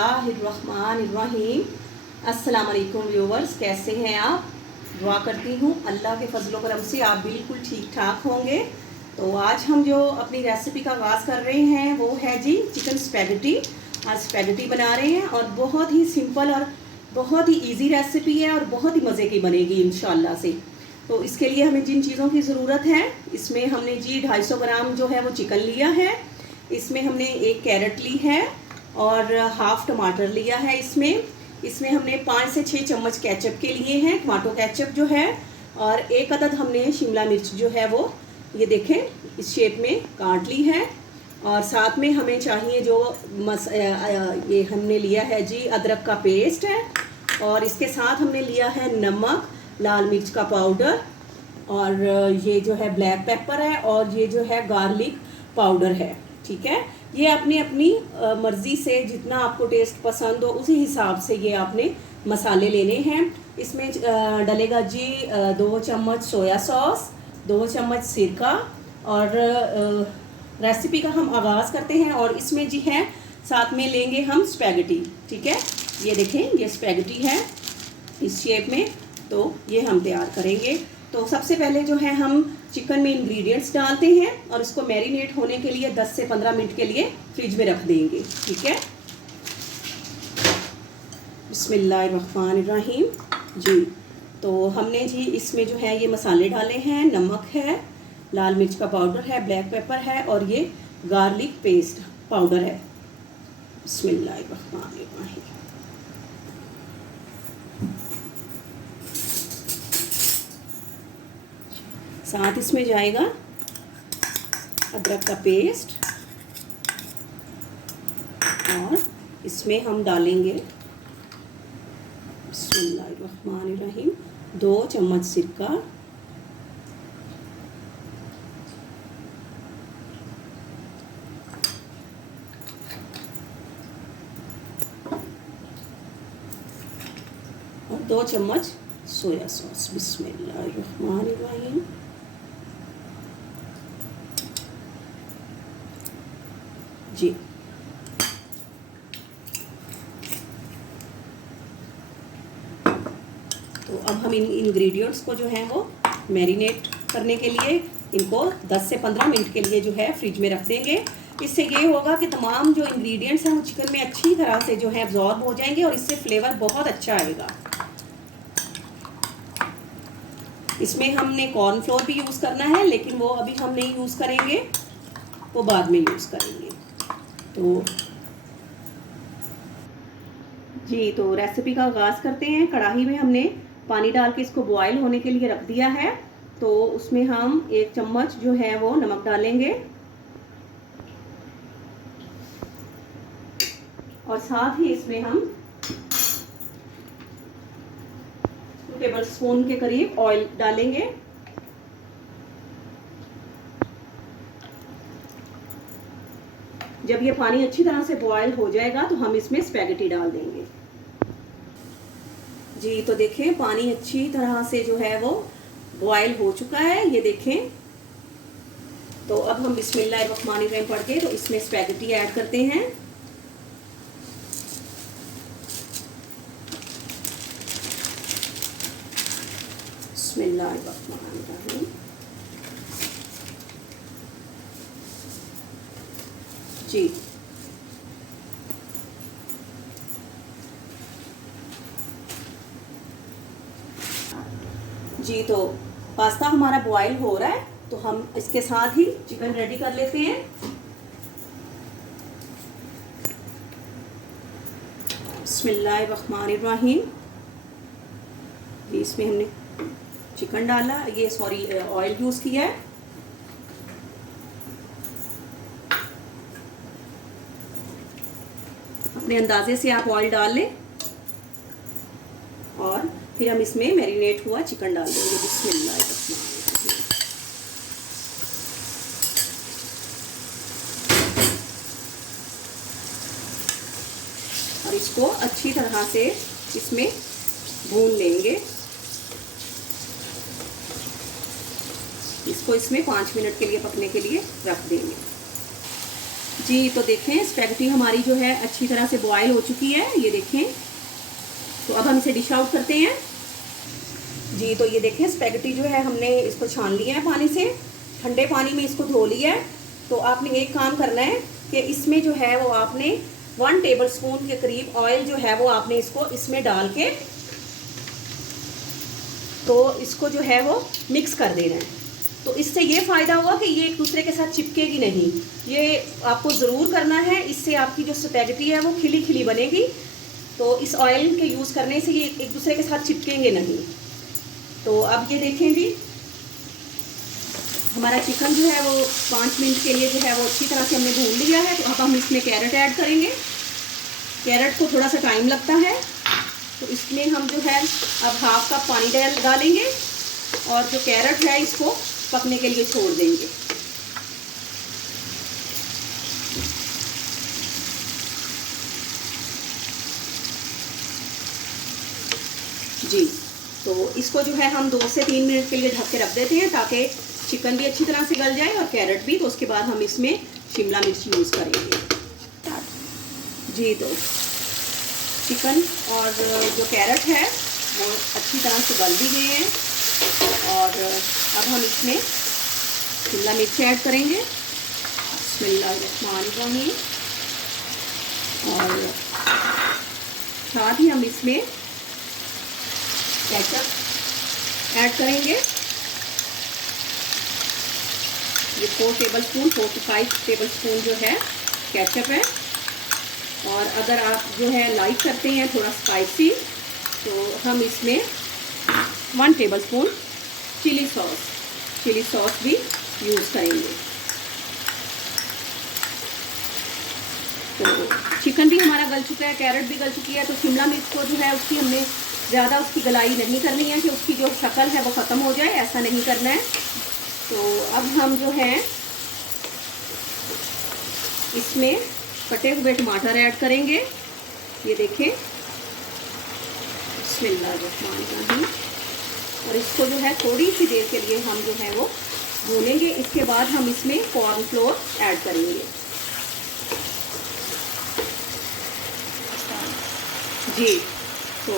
बिस्मिल्लाहिर्रहमानिर्रहीम। अस्सलाम वालेकुम व्यूवर्स, कैसे हैं आप? दुआ करती हूँ अल्लाह के फजलो करम से आप बिल्कुल ठीक ठाक होंगे। तो आज हम जो अपनी रेसिपी का आगाज़ कर रहे हैं वो है जी चिकन स्पैगेटी। आज स्पैगेटी बना रहे हैं और बहुत ही सिंपल और बहुत ही इजी रेसिपी है और बहुत ही मज़े की बनेगी इंशाल्लाह से। तो इसके लिए हमें जिन चीज़ों की ज़रूरत है, इसमें हमने जी 250 ग्राम जो है वो चिकन लिया है। इसमें हमने एक कैरेट ली है और हाफ टमाटर लिया है। इसमें हमने 5 से 6 चम्मच केचप के लिए हैं, टमाटो केचप जो है। और एक अदद हमने शिमला मिर्च जो है वो ये देखें इस शेप में काट ली है। और साथ में हमें चाहिए जो ये हमने लिया है जी अदरक का पेस्ट है। और इसके साथ हमने लिया है नमक, लाल मिर्च का पाउडर, और ये जो है ब्लैक पेपर है, और ये जो है गार्लिक पाउडर है। ठीक है, ये अपनी अपनी मर्ज़ी से जितना आपको टेस्ट पसंद हो उसी हिसाब से ये आपने मसाले लेने हैं। इसमें डलेगा जी 2 चम्मच सोया सॉस, 2 चम्मच सिरका। और रेसिपी का हम आगाज़ करते हैं। और इसमें जी है साथ में लेंगे हम स्पैगेटी। ठीक है, ये देखें ये स्पैगेटी है इस शेप में। तो ये हम तैयार करेंगे। तो सबसे पहले जो है हम चिकन में इंग्रेडिएंट्स डालते हैं और इसको मैरिनेट होने के लिए 10 से 15 मिनट के लिए फ्रिज में रख देंगे। ठीक है, बिस्मिल्लाहिर्रहमानिर्रहीम जी। तो हमने जी इसमें जो है ये मसाले डाले हैं, नमक है, लाल मिर्च का पाउडर है, ब्लैक पेपर है, और ये गार्लिक पेस्ट पाउडर है। बिस्मिल्लाहिर्रहमानिर्रहीम। साथ इसमें जाएगा अदरक का पेस्ट, और इसमें हम डालेंगे बिस्मिल्लाहिर्रहमानिर्रहीम 2 चम्मच सिरका, और 2 चम्मच सोया सॉस। बिस्मिल्लाहिर्रहमानिर्रहीम। जी तो अब हम इन इंग्रेडिएंट्स को जो है वो मैरिनेट करने के लिए इनको 10 से 15 मिनट के लिए जो है फ्रिज में रख देंगे। इससे ये होगा कि तमाम जो इंग्रेडिएंट्स हैं वो चिकन में अच्छी तरह से जो है एब्जॉर्ब हो जाएंगे और इससे फ्लेवर बहुत अच्छा आएगा। इसमें हमने कॉर्नफ्लोर भी यूज़ करना है, लेकिन वो अभी हम नहीं यूज़ करेंगे, वो बाद में यूज़ करेंगे। तो जी तो रेसिपी का आगाज़ करते हैं। कढ़ाई में हमने पानी डाल के इसको बॉयल होने के लिए रख दिया है। तो उसमें हम 1 चम्मच जो है वो नमक डालेंगे, और साथ ही इसमें हम 2 टेबल स्पून के करीब ऑयल डालेंगे। जब ये पानी अच्छी तरह से बॉयल हो जाएगा तो हम इसमें स्पैगेटी डाल देंगे। जी तो देखें पानी अच्छी तरह से जो है वो बॉयल हो चुका है, ये देखें। तो अब हम बिस्मिल्लाहिर्रहमानिर्रहीम पढ़ के तो इसमें स्पैगेटी ऐड करते हैं। बिस्मिल्लाहिर्रहमानिर्रहीम। जी जी तो पास्ता हमारा बॉयल हो रहा है, तो हम इसके साथ ही चिकन रेडी कर लेते हैं। बिस्मिल्लाहिर्रहमानिर्रहीम। इसमें हमने चिकन डाला, ये सॉरी ऑयल यूज़ किया है। अपने अंदाजे से आप ऑयल डाल लें, और फिर हम इसमें मैरिनेट हुआ चिकन डाल देंगे। बिस्मिल्लाहिर्रहमानिर्रहीम। और इसको अच्छी तरह से इसमें भून लेंगे। इसको इसमें 5 मिनट के लिए पकने के लिए रख देंगे। जी तो देखें स्पैगेटी हमारी जो है अच्छी तरह से बॉयल हो चुकी है, ये देखें। तो अब हम इसे डिश आउट करते हैं। जी तो ये देखें स्पैगेटी जो है हमने इसको छान लिया है पानी से, ठंडे पानी में इसको धो लिया है। तो आपने एक काम करना है कि इसमें जो है वो आपने 1 टेबलस्पून के करीब ऑयल जो है वो आपने इसको इसमें डाल के तो इसको जो है वो मिक्स कर देना है। तो इससे ये फ़ायदा हुआ कि ये एक दूसरे के साथ चिपकेगी नहीं, ये आपको ज़रूर करना है। इससे आपकी जो स्पैगेटी है वो खिली खिली बनेगी। तो इस ऑयल के यूज़ करने से ये एक दूसरे के साथ चिपकेंगे नहीं। तो अब ये देखें जी, हमारा चिकन जो है वो 5 मिनट के लिए जो है वो अच्छी तरह से हमने भून लिया है। तो अब हम इसमें कैरेट ऐड करेंगे। कैरेट को थोड़ा सा टाइम लगता है, तो इसमें हम जो है अब हाफ कप पानी डालेंगे और जो कैरेट है इसको पकने के लिए छोड़ देंगे। जी तो इसको जो है हम 2 से 3 मिनट के लिए ढक के रख देते हैं ताकि चिकन भी अच्छी तरह से गल जाए और कैरेट भी। तो उसके बाद हम इसमें शिमला मिर्च यूज़ करेंगे। जी तो चिकन और जो कैरेट है वो अच्छी तरह से गल भी गए हैं और अब हम इसमें शिमला मिर्च ऐड करेंगे। बिस्मिल्लाहिर्रहमानिर्रहीम। और साथ ही हम इसमें केचप ऐड करेंगे। ये 4 to 5 टेबलस्पून जो है केचप है। और अगर आप जो है लाइक करते हैं थोड़ा स्पाइसी तो हम इसमें 1 टेबलस्पून चिली सॉस भी यूज़ करेंगे। तो चिकन भी हमारा गल चुका है, कैरेट भी गल चुकी है। तो शिमला मिर्च को जो है उसकी हमने ज़्यादा उसकी गलाई नहीं करनी है कि उसकी जो शक्ल है वो ख़त्म हो जाए, ऐसा नहीं करना है। तो अब हम जो है इसमें कटे हुए टमाटर ऐड करेंगे। ये देखें, बिस्मिल्लाहिर्रहमानिर्रहीम। और इसको जो है थोड़ी सी देर के लिए हम जो है वो भूनेंगे। इसके बाद हम इसमें कॉर्नफ्लोर ऐड करेंगे। जी तो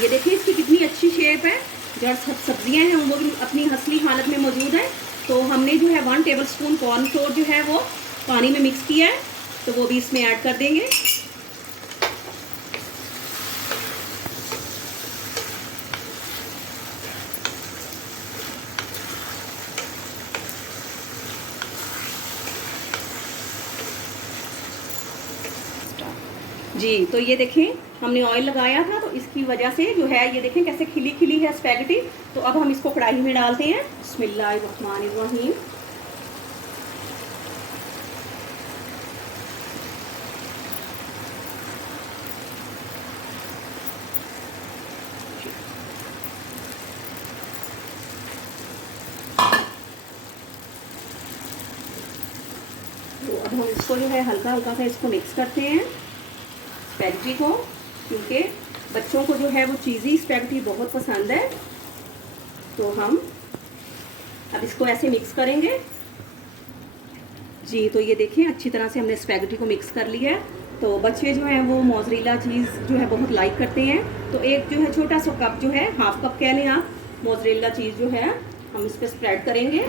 ये देखिए इसकी कितनी अच्छी शेप है। जो सब्जियां हैं वो भी अपनी असली हालत में मौजूद है। तो हमने जो है 1 टेबलस्पून कॉर्नफ्लोर जो है वो पानी में मिक्स किया है, तो वो भी इसमें ऐड कर देंगे। जी तो ये देखें हमने ऑयल लगाया था तो इसकी वजह से जो है ये देखें कैसे खिली खिली है स्पैगेटी। तो अब हम इसको कढ़ाई में डालते हैं। बिस्मिल्लाहिर्रहमानिर्रहीम। तो अब हम इसको जो है हल्का हल्का सा इसको मिक्स करते हैं स्पैगेटी को, क्योंकि बच्चों को जो है वो चीज़ी स्पैगेटी बहुत पसंद है। तो हम अब इसको ऐसे मिक्स करेंगे। जी तो ये देखिए अच्छी तरह से हमने स्पैगेटी को मिक्स कर लिया है। तो बच्चे जो हैं वो मोज़रेला चीज़ जो है बहुत लाइक करते हैं। तो एक जो है छोटा सा कप जो है, हाफ कप कह लें आप, मोज़रेला चीज़ जो है हम इस पर स्प्रेड करेंगे।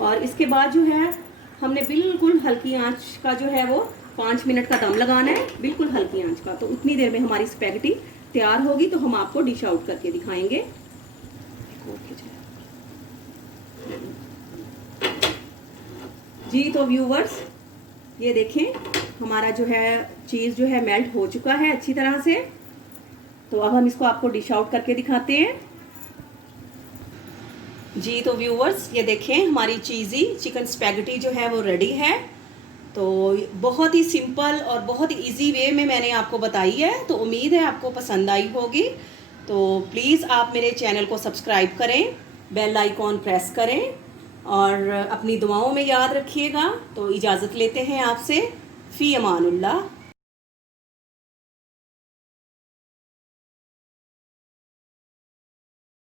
और इसके बाद जो है हमने बिल्कुल हल्की आंच का जो है वो 5 मिनट का दम लगाना है, बिल्कुल हल्की आंच का। तो उतनी देर में हमारी स्पैगेटी तैयार होगी तो हम आपको डिश आउट करके दिखाएंगे। जी तो व्यूवर्स ये देखें हमारा जो है चीज़ जो है मेल्ट हो चुका है अच्छी तरह से। तो अब हम इसको आपको डिश आउट करके दिखाते हैं। जी तो व्यूवर्स ये देखें हमारी चीज़ी चिकन स्पैगेटी जो है वो रेडी है। तो बहुत ही सिंपल और बहुत ही इजी वे में मैंने आपको बताई है। तो उम्मीद है आपको पसंद आई होगी। तो प्लीज़ आप मेरे चैनल को सब्सक्राइब करें, बेल आइकॉन प्रेस करें और अपनी दुआओं में याद रखिएगा। तो इजाज़त लेते हैं आपसे। फ़ी अमानुल्लाह।